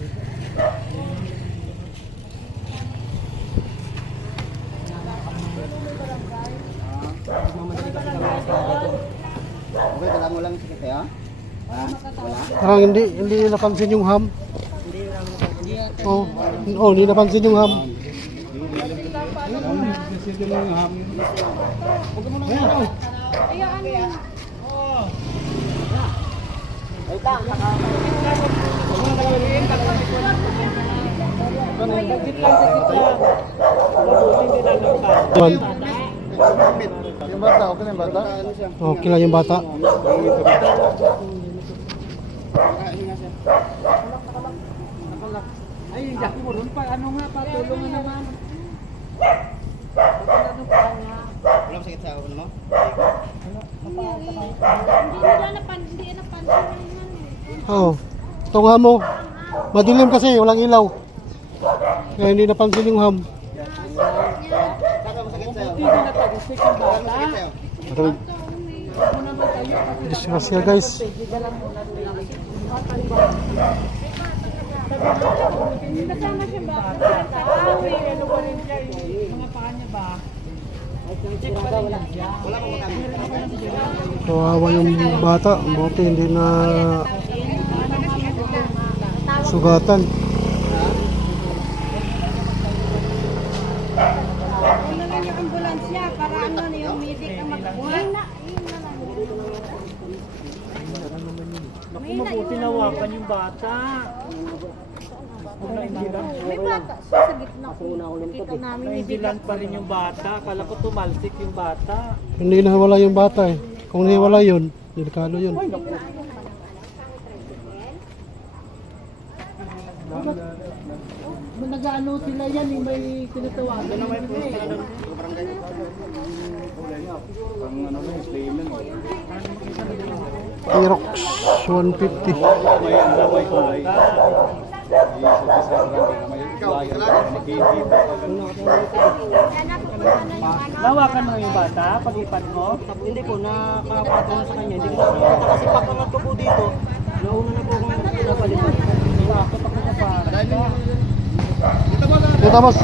Okay, kala mo lang sakit ya? Parang hindi napansin yung ham. Oh, hindi napansin yung ham. Yung bata, okay na yung bata? Okay lang yung bata. Ay, Jackie mo ron pa. Ano nga pa? Tulungan naman. Walang sakit sa ano mo? Hindi na pansin. Oh, ito nga mo. Madilim kasi, walang ilaw. Kaya hindi napansin yung ham. Saka masakit sa'yo? Hindi na tagisik yung bata. Masakit sa'yo? Disgrasya guys. Kasama siya ba? Ano ba rin siya? Mga paa niya ba? Wala mo mga Kawawa yung bata. Buti hindi na sugatan. Ano lang yung ambulansya para ano na yung medic ang magkuha. Naku, mabuti nawakan yung bata. May bata sa gitna ko. Kita namin ni Naindilan pa rin yung bata. Akala ko tumalsik yung bata. Hindi nawala yung bata eh. Kung nawala yun, delikado yun. Nag-ano sila yan, may tinatawagan na may Aerox 150. Lawakan mo yung bata, pag-ipad mo? Hindi po, nakakapatulong sa kanya. Hindi ko nakakita kasi pagkangat ko po dito, nauna na po akong napalipad. Nakakapag ako pa. Ito boss.